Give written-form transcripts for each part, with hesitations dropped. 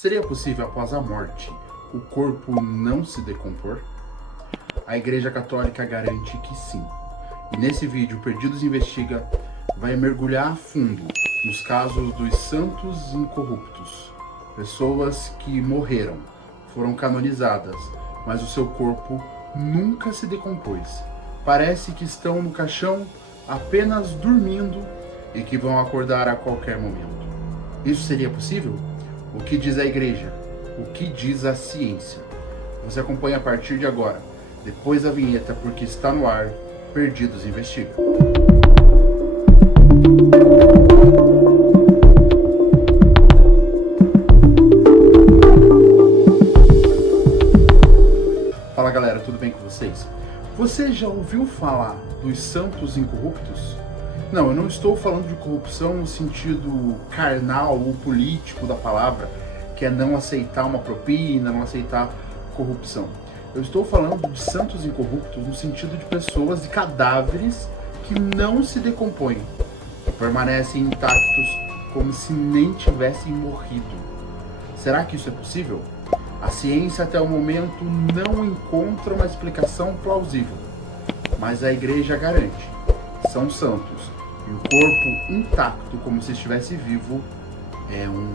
Seria possível, após a morte, o corpo não se decompor? A Igreja Católica garante que sim. E nesse vídeo, Perdidos Investiga vai mergulhar a fundo nos casos dos santos incorruptos. Pessoas que morreram, foram canonizadas, mas o seu corpo nunca se decompôs. Parece que estão no caixão apenas dormindo e que vão acordar a qualquer momento. Isso seria possível? O que diz a Igreja? O que diz a ciência? Você acompanha a partir de agora, depois da vinheta, porque está no ar Perdidos Investiga. Fala galera, tudo bem com vocês? Você já ouviu falar dos santos incorruptos? Não, eu não estou falando de corrupção no sentido carnal ou político da palavra, que é não aceitar uma propina, não aceitar corrupção. Eu estou falando de santos incorruptos no sentido de pessoas, de cadáveres que não se decompõem, que permanecem intactos como se nem tivessem morrido. Será que isso é possível? A ciência até o momento não encontra uma explicação plausível, mas a Igreja garante, são santos. E o corpo intacto, como se estivesse vivo, é um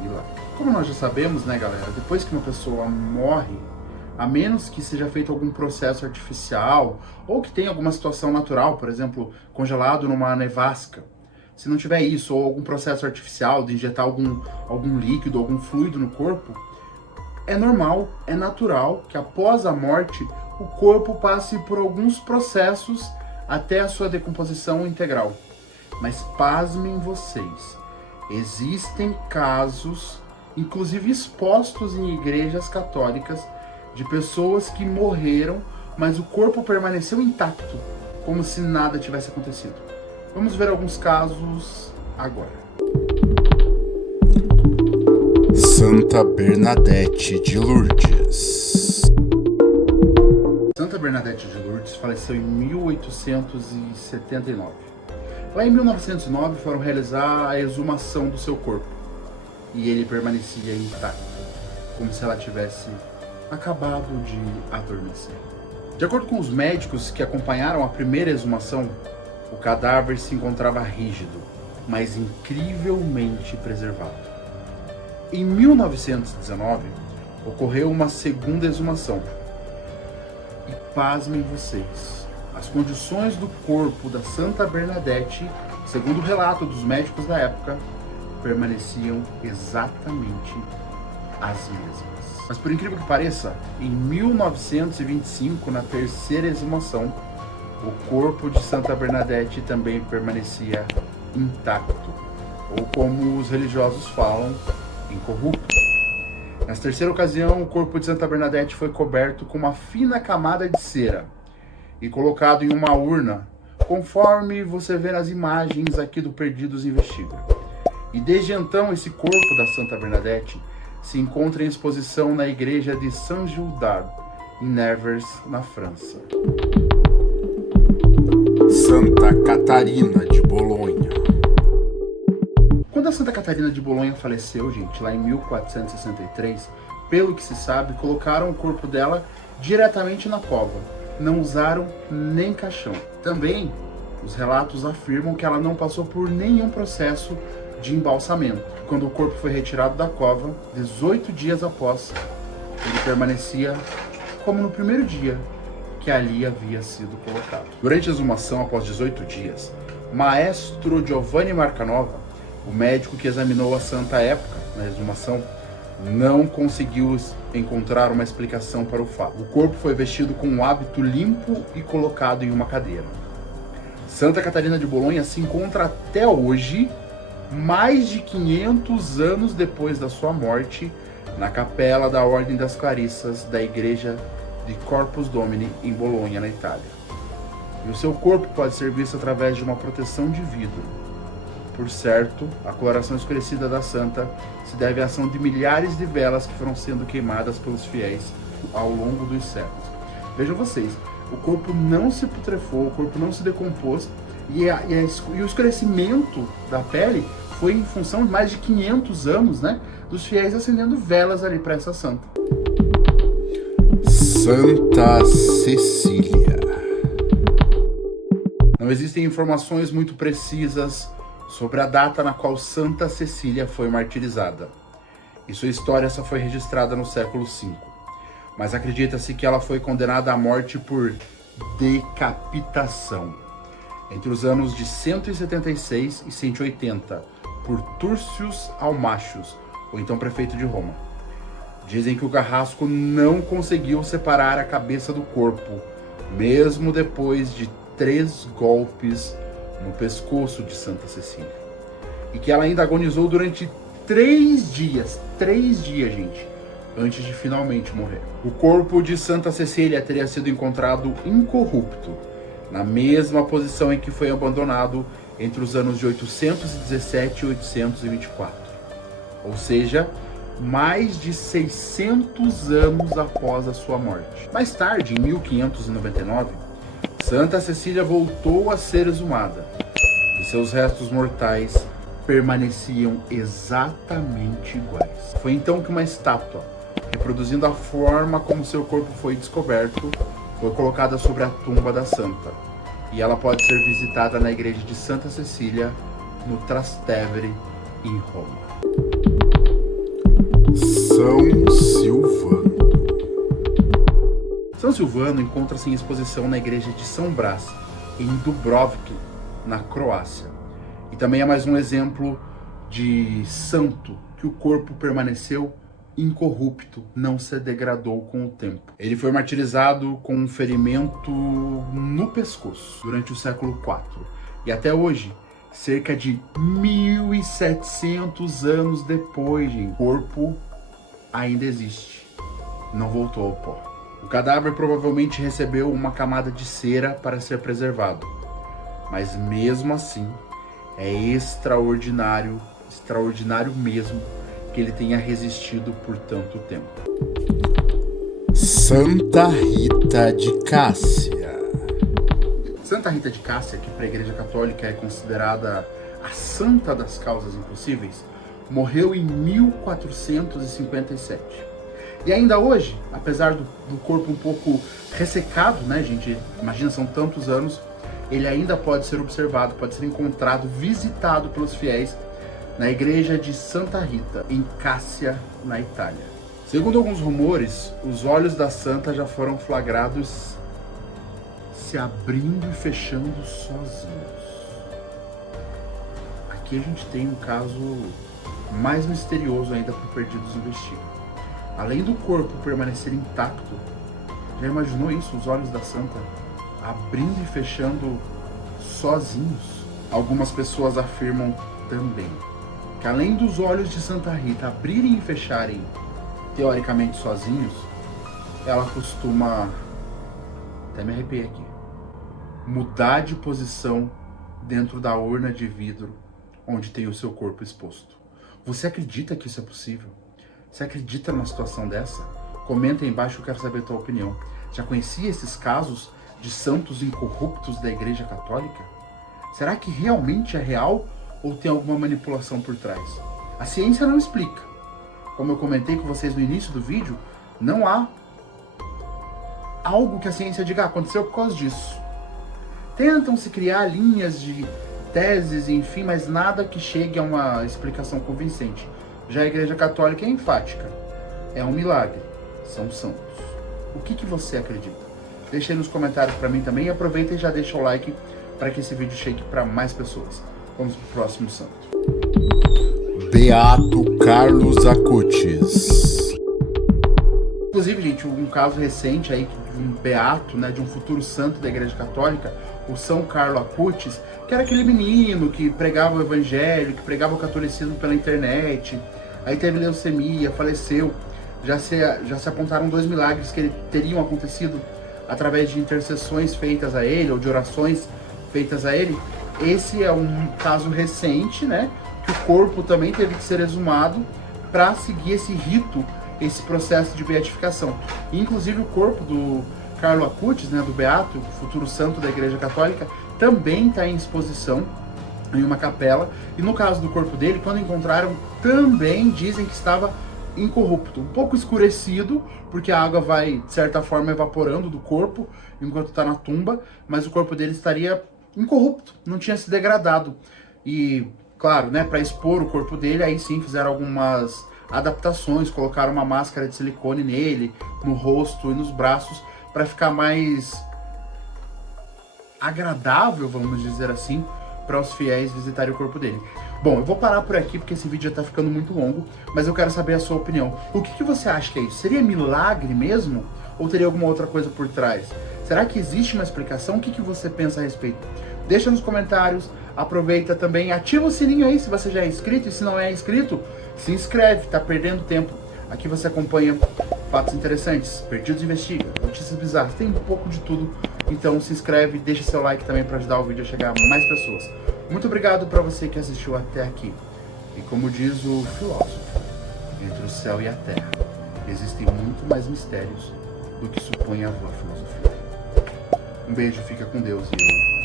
milagre. Como nós já sabemos, né, galera? Depois que uma pessoa morre, a menos que seja feito algum processo artificial ou que tenha alguma situação natural, por exemplo, congelado numa nevasca, se não tiver isso, ou algum processo artificial de injetar algum líquido, algum fluido no corpo, é normal, é natural que após a morte o corpo passe por alguns processos até a sua decomposição integral. Mas pasmem vocês, existem casos, inclusive expostos em igrejas católicas, de pessoas que morreram, mas o corpo permaneceu intacto, como se nada tivesse acontecido. Vamos ver alguns casos agora. Santa Bernadette de Lourdes. Santa Bernadette de Lourdes faleceu em 1879. Lá em 1909 foram realizar a exumação do seu corpo e ele permanecia intacto, como se ela tivesse acabado de adormecer. De acordo com os médicos que acompanharam a primeira exumação, o cadáver se encontrava rígido, mas incrivelmente preservado. Em 1919, ocorreu uma segunda exumação. E pasmem vocês, as condições do corpo da Santa Bernadette, segundo o relato dos médicos da época, permaneciam exatamente as mesmas. Mas por incrível que pareça, em 1925, na terceira exumação, o corpo de Santa Bernadette também permanecia intacto, ou como os religiosos falam, incorrupto. Nessa terceira ocasião, o corpo de Santa Bernadette foi coberto com uma fina camada de cera e colocado em uma urna, conforme você vê nas imagens aqui do Perdidos Investiga. E desde então, esse corpo da Santa Bernadette se encontra em exposição na igreja de Saint-Gildard, em Nevers, na França. Santa Catarina de Bolonha. Quando a Santa Catarina de Bolonha faleceu, gente, lá em 1463, pelo que se sabe, colocaram o corpo dela diretamente na cova. Não usaram nem caixão. Também, os relatos afirmam que ela não passou por nenhum processo de embalsamento. Quando o corpo foi retirado da cova, 18 dias após, ele permanecia como no primeiro dia que ali havia sido colocado. Durante a exumação, após 18 dias, Maestro Giovanni Marcanova, o médico que examinou a santa à época na exumação, não conseguiu encontrar uma explicação para o fato. O corpo foi vestido com um hábito limpo e colocado em uma cadeira. Santa Catarina de Bolonha se encontra até hoje, mais de 500 anos depois da sua morte, na capela da Ordem das Clarissas da Igreja de Corpus Domini, em Bolonha, na Itália. E o seu corpo pode ser visto através de uma proteção de vidro. Por certo, a coloração escurecida da santa se deve à ação de milhares de velas que foram sendo queimadas pelos fiéis ao longo dos séculos. Vejam vocês, o corpo não se putrefou, o corpo não se decompôs, e o escurecimento da pele foi em função de mais de 500 anos, né? dos fiéis acendendo velas ali para essa santa. Santa Cecília. Não existem informações muito precisas sobre a data na qual Santa Cecília foi martirizada. E sua história só foi registrada no século V. Mas acredita-se que ela foi condenada à morte por decapitação entre os anos de 176 e 180 por Turcius Almachus, ou então prefeito de Roma. Dizem que o carrasco não conseguiu separar a cabeça do corpo, mesmo depois de 3 golpes no pescoço de Santa Cecília. E que ela ainda agonizou durante 3 dias, gente, antes de finalmente morrer. O corpo de Santa Cecília teria sido encontrado incorrupto, na mesma posição em que foi abandonado entre os anos de 817 e 824. Ou seja, mais de 600 anos após a sua morte. Mais tarde, em 1599, Santa Cecília voltou a ser exumada e seus restos mortais permaneciam exatamente iguais. Foi então que uma estátua, reproduzindo a forma como seu corpo foi descoberto, foi colocada sobre a tumba da santa, e ela pode ser visitada na igreja de Santa Cecília, no Trastevere, em Roma. São Silvano. São Silvano encontra-se em exposição na igreja de São Brás, em Dubrovnik, na Croácia. E também é mais um exemplo de santo que o corpo permaneceu incorrupto, não se degradou com o tempo. Ele foi martirizado com um ferimento no pescoço durante o século IV. E até hoje, cerca de 1700 anos depois, o corpo ainda existe. Não voltou ao pó. O cadáver provavelmente recebeu uma camada de cera para ser preservado. Mas mesmo assim, é extraordinário mesmo, que ele tenha resistido por tanto tempo. Santa Rita de Cássia. Santa Rita de Cássia, que para a Igreja Católica é considerada a santa das causas impossíveis, morreu em 1457. E ainda hoje, apesar do corpo um pouco ressecado, né, gente? Imagina, são tantos anos, ele ainda pode ser observado, pode ser encontrado, visitado pelos fiéis na igreja de Santa Rita, em Cássia, na Itália. Segundo alguns rumores, os olhos da santa já foram flagrados se abrindo e fechando sozinhos. Aqui a gente tem um caso mais misterioso ainda para o Perdidos Investigam. Além do corpo permanecer intacto, já imaginou isso? Os olhos da santa abrindo e fechando sozinhos? Algumas pessoas afirmam também que além dos olhos de Santa Rita abrirem e fecharem teoricamente sozinhos, ela costuma, até me arrepiei aqui, mudar de posição dentro da urna de vidro onde tem o seu corpo exposto. Você acredita que isso é possível? Você acredita numa situação dessa? Comenta aí embaixo, eu quero saber a tua opinião. Já conhecia esses casos de santos incorruptos da Igreja Católica? Será que realmente é real ou tem alguma manipulação por trás? A ciência não explica. Como eu comentei com vocês no início do vídeo, não há algo que a ciência diga, aconteceu por causa disso. Tentam se criar linhas de teses, enfim, mas nada que chegue a uma explicação convincente. Já a Igreja Católica é enfática. É um milagre. São santos. O que você acredita? Deixa aí nos comentários para mim também e aproveita e já deixa o like para que esse vídeo chegue para mais pessoas. Vamos pro próximo santo. Beato Carlos Acutis. Inclusive, gente, um caso recente aí de um beato, né, de um futuro santo da Igreja Católica, o São Carlo Acutis, que era aquele menino que pregava o evangelho, que pregava o catolicismo pela internet, aí teve leucemia, faleceu. Já se apontaram 2 milagres que teriam acontecido através de intercessões feitas a ele, ou de orações feitas a ele. Esse é um caso recente, né, que o corpo também teve que ser exumado para seguir esse rito, esse processo de beatificação. E, inclusive, o corpo do Carlo Acutis, né, do beato, futuro santo da Igreja Católica, também está em exposição em uma capela. E no caso do corpo dele, quando encontraram, também dizem que estava incorrupto, um pouco escurecido, porque a água vai, de certa forma, evaporando do corpo enquanto está na tumba, mas o corpo dele estaria incorrupto, não tinha se degradado. E, claro, né, para expor o corpo dele, aí sim fizeram algumas adaptações, colocaram uma máscara de silicone nele, no rosto e nos braços, para ficar mais agradável, vamos dizer assim, para os fiéis visitarem o corpo dele. Bom, eu vou parar por aqui porque esse vídeo já tá ficando muito longo, mas eu quero saber a sua opinião. O que você acha que é isso? Seria milagre mesmo? Ou teria alguma outra coisa por trás? Será que existe uma explicação? O que você pensa a respeito? Deixa nos comentários, aproveita também, ativa o sininho aí se você já é inscrito, e se não é inscrito, se inscreve, tá perdendo tempo. Aqui você acompanha fatos interessantes, Perdidos Investiga, notícias bizarras, tem um pouco de tudo. Então se inscreve, deixa seu like também para ajudar o vídeo a chegar a mais pessoas. Muito obrigado para você que assistiu até aqui. E como diz o filósofo, entre o céu e a terra existem muito mais mistérios do que supõe a filosofia. Um beijo, fica com Deus e eu